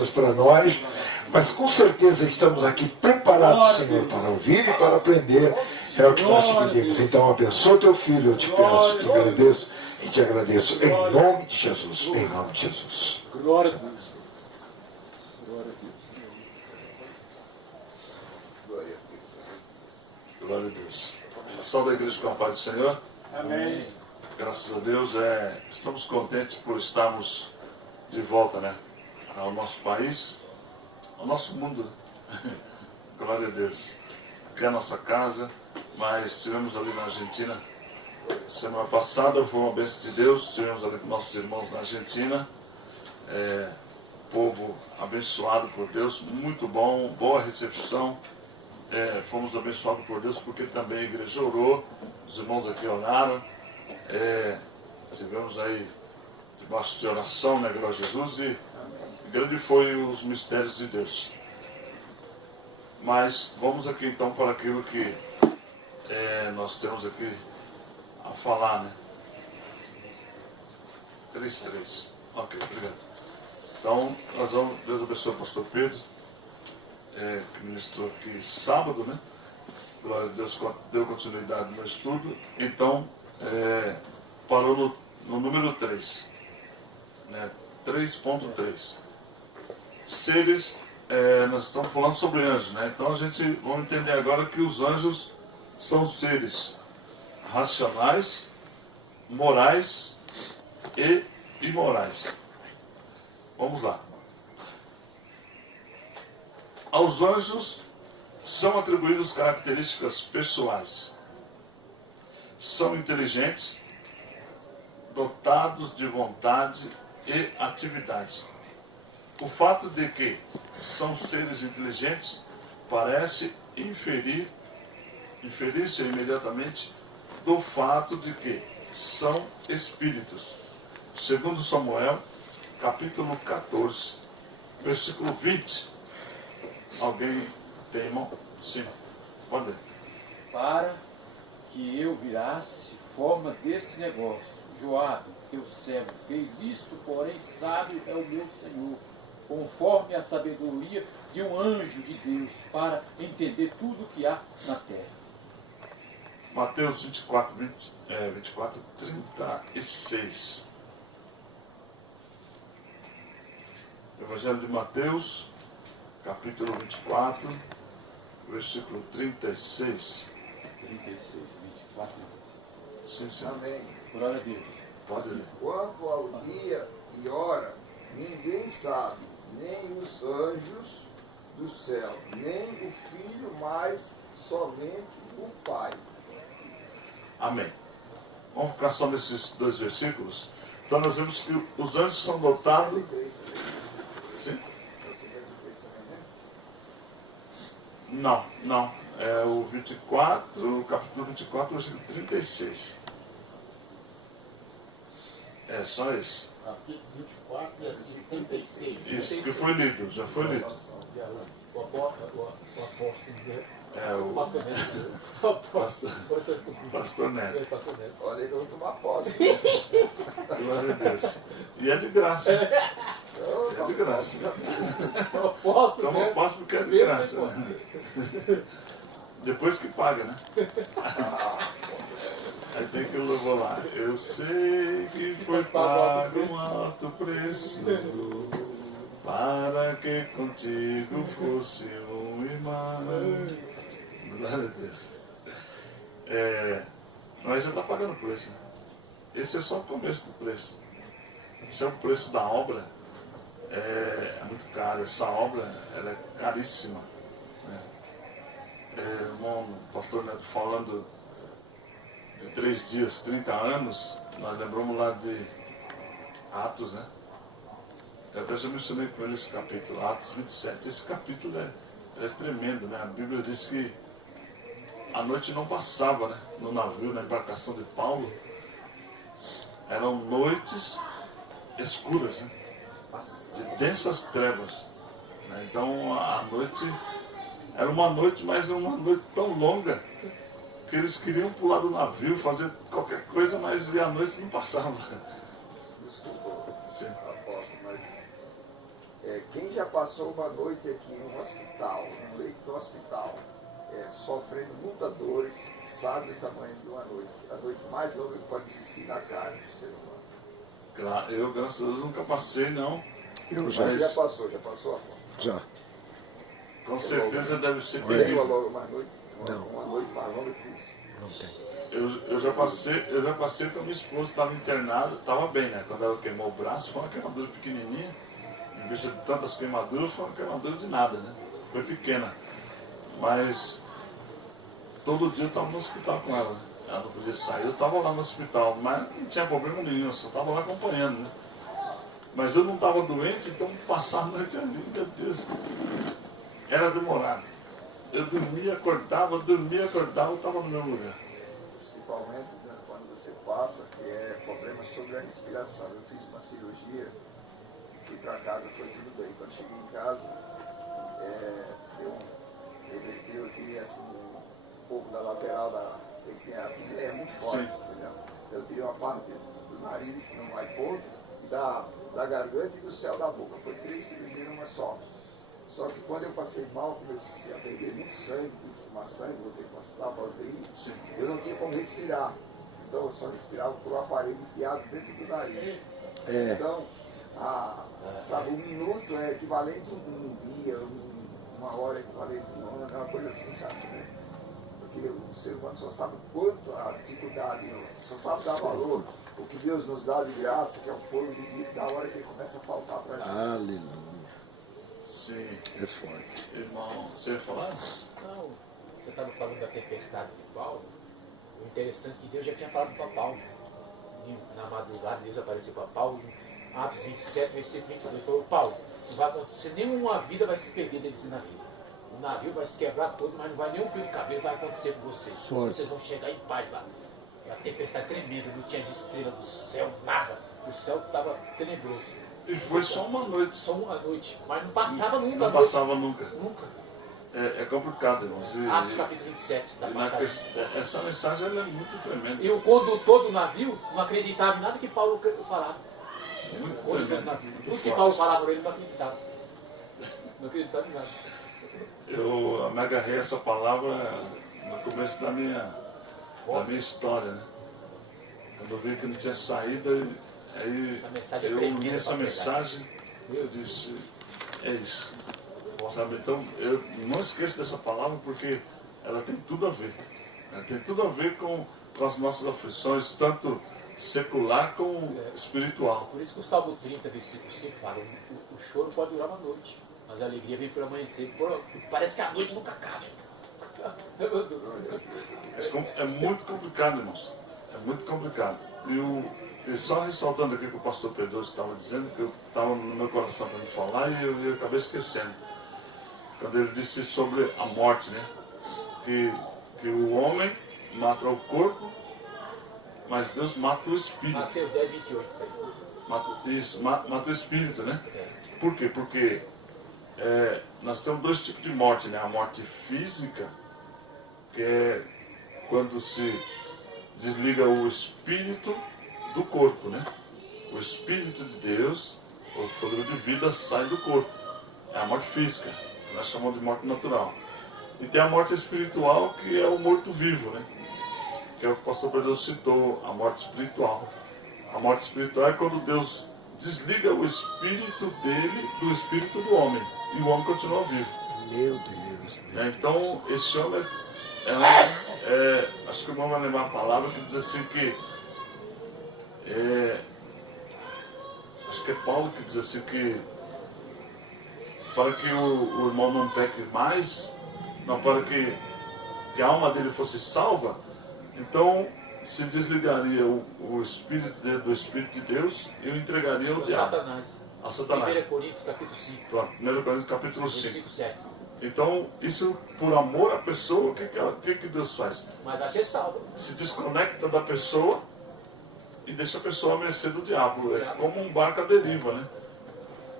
perguntas para nós, mas com certeza estamos aqui preparados, Senhor, para ouvir e para aprender. É o que nós te pedimos. Então abençoa teu filho, eu te peço, te agradeço e te agradeço em nome de Jesus. Em nome de Jesus. Glória a Deus. Glória a Deus. Glória a Deus. Salve da igreja com a paz do Senhor. Amém. Graças a Deus, estamos contentes por estarmos de volta, né, ao nosso país, ao nosso mundo. Glória a Deus. Aqui é a nossa casa, mas estivemos ali na Argentina. Semana passada foi uma bênção de Deus, estivemos ali com nossos irmãos na Argentina. Povo abençoado por Deus, muito bom, boa recepção. Fomos abençoados por Deus porque também a igreja orou, os irmãos aqui oraram. Tivemos aí debaixo de oração, né, glória a Jesus, e grande foi os mistérios de Deus. Mas vamos aqui então para aquilo que nós temos aqui a falar, né? 3:3. Ok, obrigado. Então, nós vamos, Deus abençoe o pastor Pedro, que ministrou aqui sábado, né? Glória a Deus, deu continuidade no estudo. Então, parou no número 3, né? 3.3. Seres, nós estamos falando sobre anjos, né? Então a gente vamos entender agora que os anjos são seres racionais, morais e imorais. Vamos lá. Aos anjos são atribuídas características pessoais. São inteligentes, dotados de vontade e atividade. O fato de que são seres inteligentes parece inferir-se imediatamente do fato de que são espíritos. Segundo Samuel, capítulo 14, versículo 20. Alguém tem, irmão? Sim, pode ler. Para que eu virasse forma deste negócio, Joabe, teu servo, fez isto, porém sábio é o meu Senhor, conforme a sabedoria de um anjo de Deus, para entender tudo o que há na terra. Mateus 24, 36. Evangelho de Mateus, capítulo 24, versículo 36. 36, 24, 36. Sim, sim. Amém. Glória a Deus. Pode ler. Quanto ao dia e hora, ninguém sabe, nem os anjos do céu, nem o Filho, mas somente o Pai. Amém. Vamos ficar só nesses dois versículos. Então nós vemos que os anjos são dotados. Sim? Não. É o 24, o capítulo 24, versículo 36. É só isso. Capítulo 24, versículo 76. Isso que foi lido, já foi lido. O apóstolo, O pastor Neto. Olha que eu vou tomar posse. Glória a Deus. E é de graça. É de graça. Toma posse porque é de graça. Depois que paga, né? Aí tem que louvar lá. Eu sei que foi pago um alto preço para que contigo fosse um irmão. Glória a Deus. Nós já está pagando o preço. Né? Esse é só o começo do preço. Esse é o preço da obra. É muito caro. Essa obra ela é caríssima. Né? Irmão, pastor Neto falando de 3 dias, 30 anos, nós lembramos lá de Atos, né? Eu até já mencionei com ele esse capítulo, Atos 27. Esse capítulo é tremendo, né? A Bíblia diz que a noite não passava, né? No navio, na embarcação de Paulo. Eram noites escuras, né? De densas trevas. Né? Então a noite era uma noite, mas uma noite tão longa que eles queriam pular do navio, fazer qualquer coisa, mas a noite não passava. Desculpa, Sim. apóstolo, mas Quem já passou uma noite aqui no hospital, no leito do hospital, sofrendo muitas dores, sabe o tamanho de uma noite. A noite mais longa que pode existir na carne do ser humano. Eu, graças a Deus, nunca passei, não. Eu já. Mas Já passou a conta. Já. com certeza deve ser Tem terrível. uma noite, Não. uma noite mais longa que isso. Não tem. Eu já passei com a minha esposa, estava internada, estava bem, né? Quando ela queimou o braço, foi uma queimadura pequenininha. Em vez de tantas queimaduras, foi uma queimadura de nada, né? Foi pequena. Mas todo dia eu estava no hospital com ela. Né? Ela não podia sair, eu estava lá no hospital, mas não tinha problema nenhum, eu só estava lá acompanhando, né? Mas eu não estava doente, então passar a noite ali, meu Deus, era demorado. Eu dormia, acordava, eu estava no mesmo lugar. Principalmente quando você passa, que é problema sobre a respiração. Eu fiz uma cirurgia, fui para casa, foi tudo bem. Quando cheguei em casa, eu tirei assim um pouco da lateral ele tem a pneumonia muito forte, entendeu? Eu tirei uma parte do nariz que não vai pouco, e da garganta e do céu da boca. Foi 3 cirurgias numa só. Só que quando eu passei mal, comecei a perder muito sangue, fumar sangue, voltei para o hospital para UTI, eu não tinha como respirar. Então eu só respirava por um aparelho enfiado dentro do nariz. Então, sabe, 1 minuto é equivalente a um dia, 1 hora é equivalente a 1 ano, é uma coisa assim, sabe? Né? Porque o ser humano só sabe quanto a dificuldade, só sabe dar valor. O que Deus nos dá de graça, que é o fogo de vida, da hora que ele começa a faltar para a gente. Aleluia. Sim. É forte. Irmão, você ia falar? Não, você estava falando da tempestade de Paulo. O interessante é que Deus já tinha falado para Paulo. Na madrugada, Deus apareceu para Paulo. Atos 27, versículo 22. Ele falou: Paulo, não vai acontecer, nenhuma vida vai se perder desse navio. O navio vai se quebrar todo, mas não vai nenhum fio de cabelo vai acontecer com vocês. Forte. Vocês vão chegar em paz lá. A tempestade tremenda, não tinha estrela do céu, nada. O céu estava tenebroso. E foi só uma noite. Só uma noite, mas não passava nunca. Não a noite. passava nunca. Nunca. É complicado, irmãos. Atos capítulo 27, Essa mensagem ela é muito tremenda. E o condutor do navio não acreditava em nada que Paulo falava. Muito O condutor do tremenda. navio. Muito Tudo que forte. Paulo falava para ele não acreditava. Não acreditava em nada. Eu me agarrei a essa palavra no começo da minha história, né? Quando eu vi que não tinha saída, aí Essa mensagem é eu tremenda li essa pra mensagem, eu disse, é isso. Sabe? Então, eu não esqueço dessa palavra porque ela tem tudo a ver. Ela tem tudo a ver com as nossas aflições, tanto secular como espiritual. Por isso que o Salmo 30, versículo 5 fala: o choro pode durar uma noite, mas a alegria vem pelo amanhecer. Parece que a noite nunca acaba. É muito complicado, irmãos. É muito complicado. E só ressaltando aqui o que o pastor Pedro estava dizendo, que eu estava no meu coração para me falar e eu acabei esquecendo. Quando ele disse sobre a morte, né? Que o homem mata o corpo, mas Deus mata o espírito. Mateus 10, 28, isso aí. Mata o espírito, né? É. Por quê? Porque nós temos 2 tipos de morte, né? A morte física, que é quando se desliga o espírito do corpo, né? O espírito de Deus, o fôlego de vida, sai do corpo. É a morte física, nós chamamos de morte natural. E tem a morte espiritual, que é o morto-vivo, né? Que é o que o pastor Pedro citou, a morte espiritual. A morte espiritual é quando Deus desliga o espírito dele do espírito do homem. E o homem continua vivo. Meu Deus. Então, esse homem acho que o irmão vai lembrar a palavra que diz assim que acho que é Paulo que diz assim que para que o irmão não peque mais, não, para que a alma dele fosse salva, então se desligaria o espírito dele do Espírito de Deus e o entregaria ao diabo, a Satanás. 1 Coríntios capítulo 5. Pronto, 1 Coríntios capítulo 5. Versículo 7. Então, isso por amor à pessoa, o que Deus faz? Mas vai ser salvo. Se desconecta da pessoa e deixa a pessoa à mercê do diabo. É como um barco à deriva, né?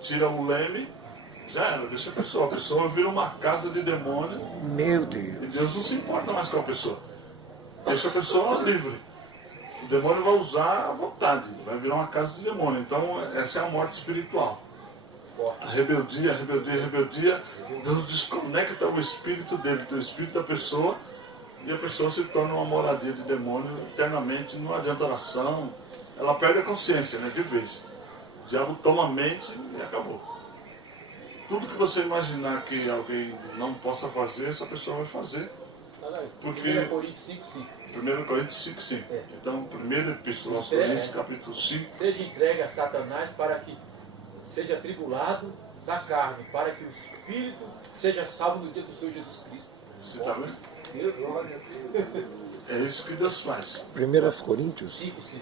Tira o leme, já era, deixa a pessoa vira uma casa de demônio. Meu E Deus. Deus não se importa mais com a pessoa. Deixa a pessoa livre. O demônio vai usar à vontade, vai virar uma casa de demônio. Então, essa é a morte espiritual. forte. A rebeldia, Deus desconecta o espírito dele, do espírito da pessoa, e a pessoa se torna uma moradia de demônio eternamente, não adianta oração, ela perde a consciência, né, de vez. O diabo toma a mente e acabou. Tudo que você imaginar que alguém não possa fazer, essa pessoa vai fazer. Porque 1 Coríntios 5:5. 1 Coríntios 5:5. É. Então, 1 Epístola aos Coríntios, capítulo 5. Seja entregue a Satanás para que seja tribulado na carne, para que o espírito seja salvo no dia do Senhor Jesus Cristo. Você está vendo? Glória a Deus. É isso que Deus faz. 1 Coríntios 5:5.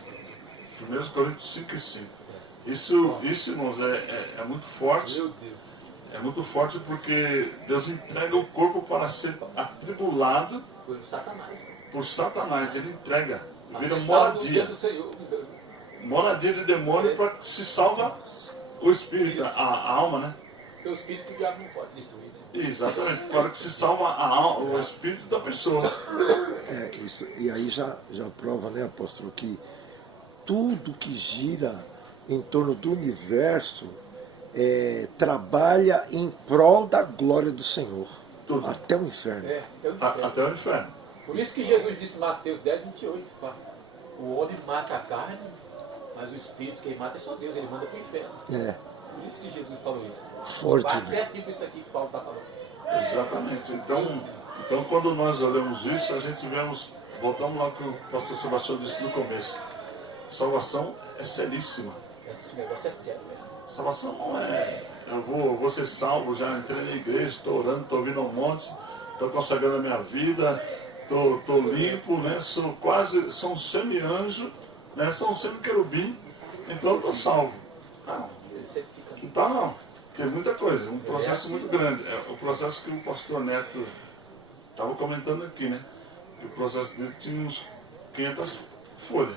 1 Coríntios 5:5. Isso, irmãos, é muito forte. Meu Deus. É muito forte porque Deus entrega o corpo para ser atribulado Foi Satanás. por Satanás. Ele entrega. Vira Ser salvo no dia moradia. do Senhor. Moradia de demônio para que se salva o espírito, a alma, né? Porque o espírito do diabo não pode destruir. Né? Exatamente. Para que se salva a alma, o espírito da pessoa. isso, e aí já prova, né, apóstolo, que tudo que gira em torno do universo trabalha em prol da glória do Senhor. Tudo. Até o inferno. Até o inferno. Por isso que Jesus disse em Mateus 10:28, pá, o homem mata a carne, mas o espírito quem mata é só Deus, ele manda para o inferno. Por isso que Jesus falou isso. Forte, Bate né? certinho com isso aqui que Paulo está falando. Exatamente. Então, quando nós olhamos isso, a gente vemos, voltamos lá que o pastor Sebastião disse no começo, salvação é seríssima. Esse negócio é sério, velho. Salvação não é, eu vou ser salvo, já entrei na igreja, estou orando, estou vindo ao monte, estou consagrando a minha vida, estou limpo, né? Sou um semi-anjo, né? Sou um semi-querubim, então estou salvo. Não, então não, tem muita coisa, um processo muito grande. É o processo que o pastor Neto estava comentando aqui, né? Que o processo dele tinha uns 500 folhas.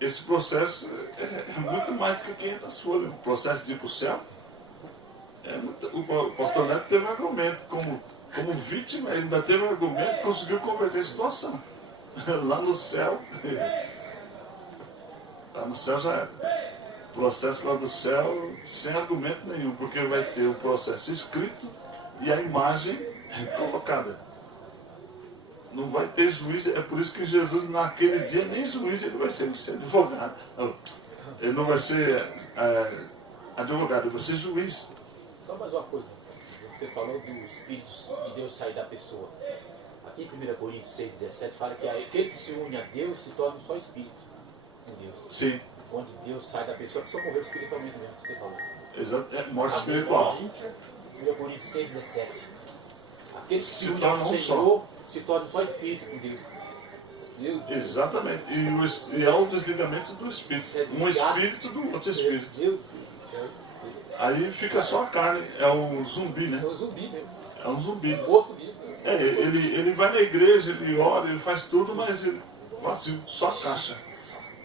Esse processo é muito mais que 500 folhas. O processo de ir para o céu, o pastor Neto teve argumento. Como vítima, ele ainda teve argumento e conseguiu converter a situação. Lá no céu já era. O processo lá do céu, sem argumento nenhum, porque vai ter o processo escrito e a imagem colocada. Não vai ter juiz, é por isso que Jesus naquele dia nem juiz ele vai ser advogado. Ele não vai ser advogado, ele vai ser juiz. Só mais uma coisa. Você falou do Espírito de Deus sair da pessoa. Aqui em 1 Coríntios 6:17 fala que aquele que se une a Deus se torna só Espírito em Deus. Sim. Onde Deus sai da pessoa, a pessoa morreu espiritualmente mesmo, que você falou. Exato, é morte espiritual. 1 Coríntios 6:17. Aquele que se une torna ao um Senhor se torna só Espírito com Deus. Meu Deus. Exatamente. E é o desligamento do espírito. Um espírito do outro espírito. Meu Deus do céu. Aí fica só a carne, é um zumbi, né? É um zumbi mesmo. É um zumbi. Morto mesmo. Ele vai na igreja, ele ora, ele faz tudo, mas ele vazio, só a caixa.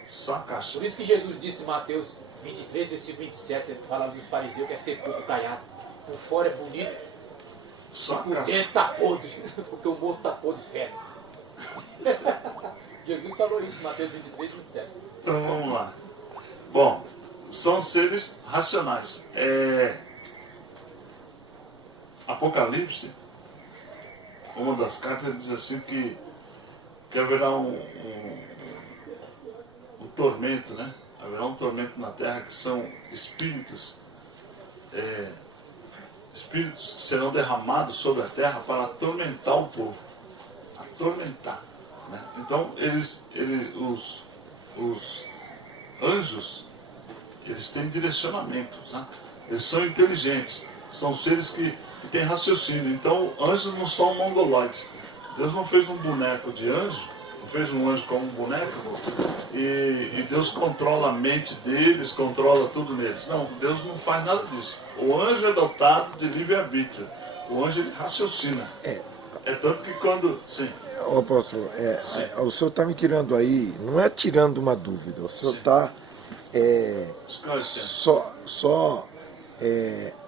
Só a caixa. Por isso que Jesus disse em Mateus 23, versículo 27, falando dos fariseus que é sepulcro caiado. Por fora é bonito, Só a por caixa. dentro está podre, porque o morto está podre de fé. Jesus falou isso em Mateus 23, 27. Então vamos lá. Bom, são seres racionais. Apocalipse, uma das cartas diz assim que haverá um tormento, né? Haverá um tormento na terra que são espíritos espíritos que serão derramados sobre a terra para atormentar o povo. Atormentar. Né? Então, os anjos, eles têm direcionamentos, né? Eles são inteligentes, são seres que têm raciocínio. Então, anjos não são mongoloides. Deus não fez um boneco de anjo, não fez um anjo como um boneco, e Deus controla a mente deles, controla tudo neles. Não, Deus não faz nada disso. O anjo é dotado de livre-arbítrio. O anjo ele raciocina. É tanto que quando... Sim. Ô, apóstolo, o senhor está me tirando aí, não é tirando uma dúvida, o senhor está só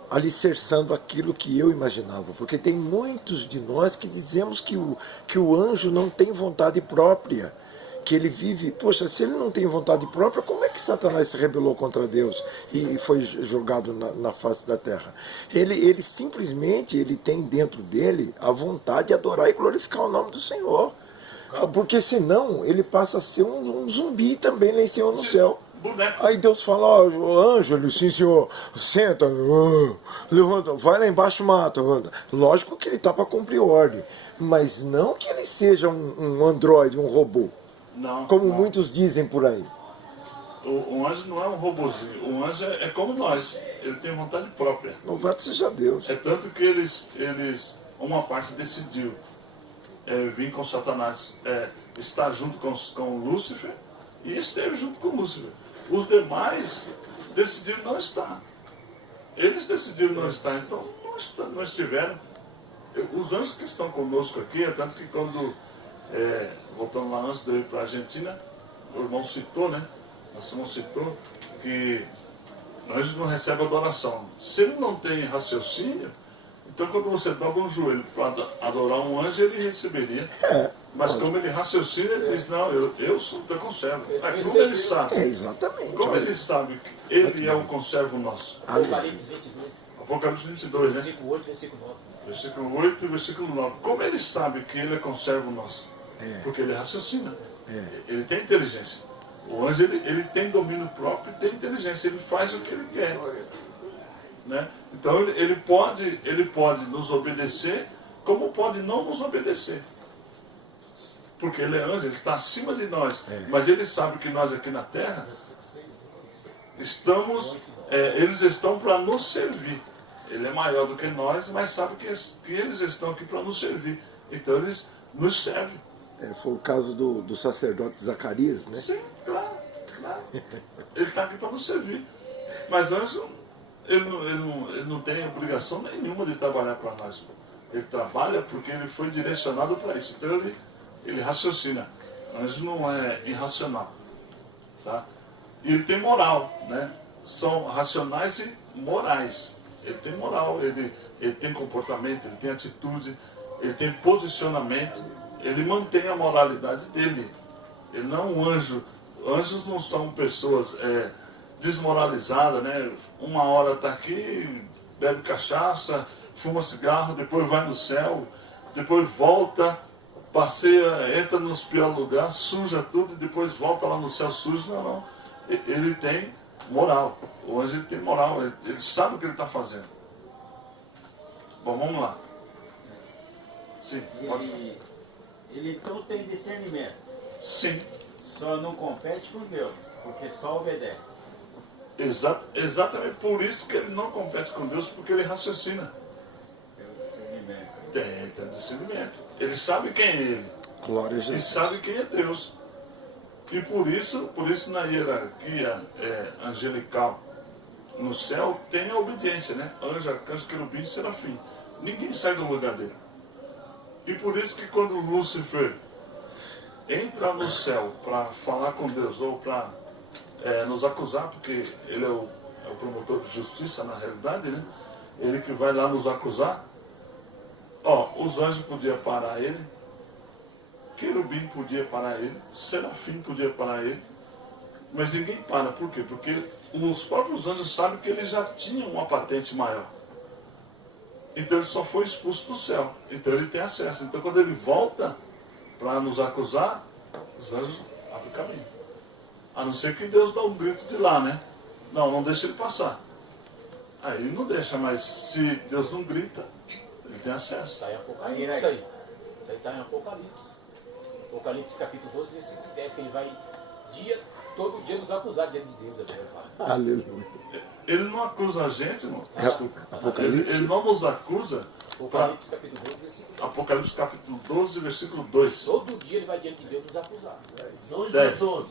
alicerçando aquilo que eu imaginava, porque tem muitos de nós que dizemos que o anjo não tem vontade própria, que ele vive, poxa, se ele não tem vontade própria, como é que Satanás se rebelou contra Deus e foi jogado na face da terra? Ele simplesmente, ele tem dentro dele a vontade de adorar e glorificar o nome do Senhor. Porque senão ele passa a ser um zumbi também lá em cima no céu. Aí Deus fala, ó, Ângelo, sim senhor, senta, levanta, vai lá embaixo, mata. Lógico que ele está para cumprir ordem, mas não que ele seja um androide, um robô, não, como não. Muitos dizem por aí. O anjo não é um robozinho, o anjo é como nós, ele tem vontade própria. Louvado seja Deus. É tanto que eles uma parte decidiu vir com Satanás, estar junto com Lúcifer, e esteve junto com Lúcifer. Os demais decidiram não estar. Eles decidiram não estar, então não estiveram. Os anjos que estão conosco aqui, é tanto que quando, voltando lá antes de eu ir para a Argentina, o irmão citou, né? Nosso irmão citou que o anjo não recebe adoração. Se ele não tem raciocínio, então quando você dobra um joelho para adorar um anjo, ele receberia. Mas como ele raciocina, ele diz, não, eu sou teu conservo. Mas como ele sabe? Exatamente. Como ele sabe que ele é o conservo nosso? Apocalipse 22. Apocalipse 22, né? Versículo 8, versículo 9. Versículo 8 e versículo 9. Como ele sabe que ele é conservo nosso? Porque ele raciocina. Ele tem inteligência. O anjo, ele tem domínio próprio e tem inteligência. Ele faz o que ele quer. Né? Então ele pode nos obedecer, como pode não nos obedecer. Porque ele é anjo, ele está acima de nós. Mas ele sabe que nós aqui na terra eles estão para nos servir. Ele é maior do que nós, mas sabe que eles estão aqui para nos servir. Então eles nos servem. Foi o caso do sacerdote Zacarias, né? Sim, claro. Ele está aqui para nos servir. Mas anjo, ele não tem obrigação nenhuma de trabalhar para nós. Ele trabalha porque ele foi direcionado para isso. Então ele raciocina. Anjo não é irracional. Tá? E ele tem moral, né? São racionais e morais. Ele tem moral, ele tem comportamento, ele tem atitude, ele tem posicionamento, ele mantém a moralidade dele. Ele não é um anjo. Anjos não são pessoas desmoralizadas, né? Uma hora está aqui, bebe cachaça, fuma cigarro, depois vai no céu, depois volta, passeia, entra nos piores lugares, suja tudo e depois volta lá no céu sujo. Não. Ele tem moral. O anjo tem moral, ele sabe o que ele está fazendo. Bom, vamos lá. Sim, pode. Ele então tem discernimento. Sim. Só não compete com Deus, porque só obedece. Exatamente por isso que ele não compete com Deus, porque ele raciocina. Tem discernimento. Tem discernimento. Ele sabe quem é ele. Glória a E Jesus. sabe quem é Deus. E por isso na hierarquia angelical no céu tem a obediência, né? Anjo, arcanjo, querubim e serafim. Ninguém sai do lugar dele. E por isso que quando Lúcifer entra no céu para falar com Deus ou para nos acusar, porque ele é o promotor de justiça na realidade, né? Ele que vai lá nos acusar. Os anjos podiam parar ele, querubim podia parar ele, serafim podia parar ele, mas ninguém para. Por quê? Porque os próprios anjos sabem que ele já tinha uma patente maior. Então ele só foi expulso do céu. Então ele tem acesso. Então quando ele volta para nos acusar, os anjos abrem o caminho. A não ser que Deus dá um grito de lá, né? Não deixa ele passar. Aí ele não deixa, mas se Deus não grita, ele tem acesso. Está em Apocalipse isso aí. Isso aí está em Apocalipse. Apocalipse capítulo 12, versículo 10, que ele vai todo dia nos acusar diante de Deus. Aleluia. Ele não acusa a gente, irmão. Desculpa. Apocalipse. Ele não nos acusa. Apocalipse capítulo 12, versículo 10. Apocalipse capítulo 12, versículo 2. Todo dia ele vai diante de Deus nos acusar. 10. 12.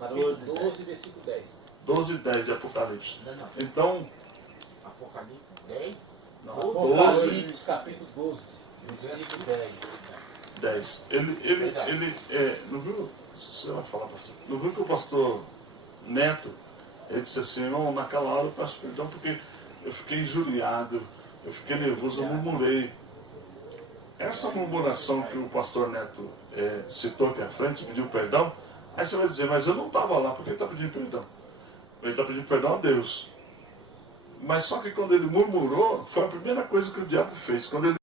Capítulo 12, versículo 10. 12 e 10 de Apocalipse. Não. Então, Apocalipse 10. não, Apocalipse capítulo 12, versículo 10. 10. Ele não viu? Você vai falar, pastor. Não viu que o pastor Neto, ele disse assim, irmão, naquela hora eu peço perdão porque eu fiquei injuriado, eu fiquei nervoso, eu murmurei. Essa murmuração que o pastor Neto citou aqui à frente, pediu perdão, Aí você vai dizer, mas eu não estava lá, por que ele está pedindo perdão? Ele está pedindo perdão a Deus. Mas só que quando ele murmurou, foi a primeira coisa que o diabo fez. Quando ele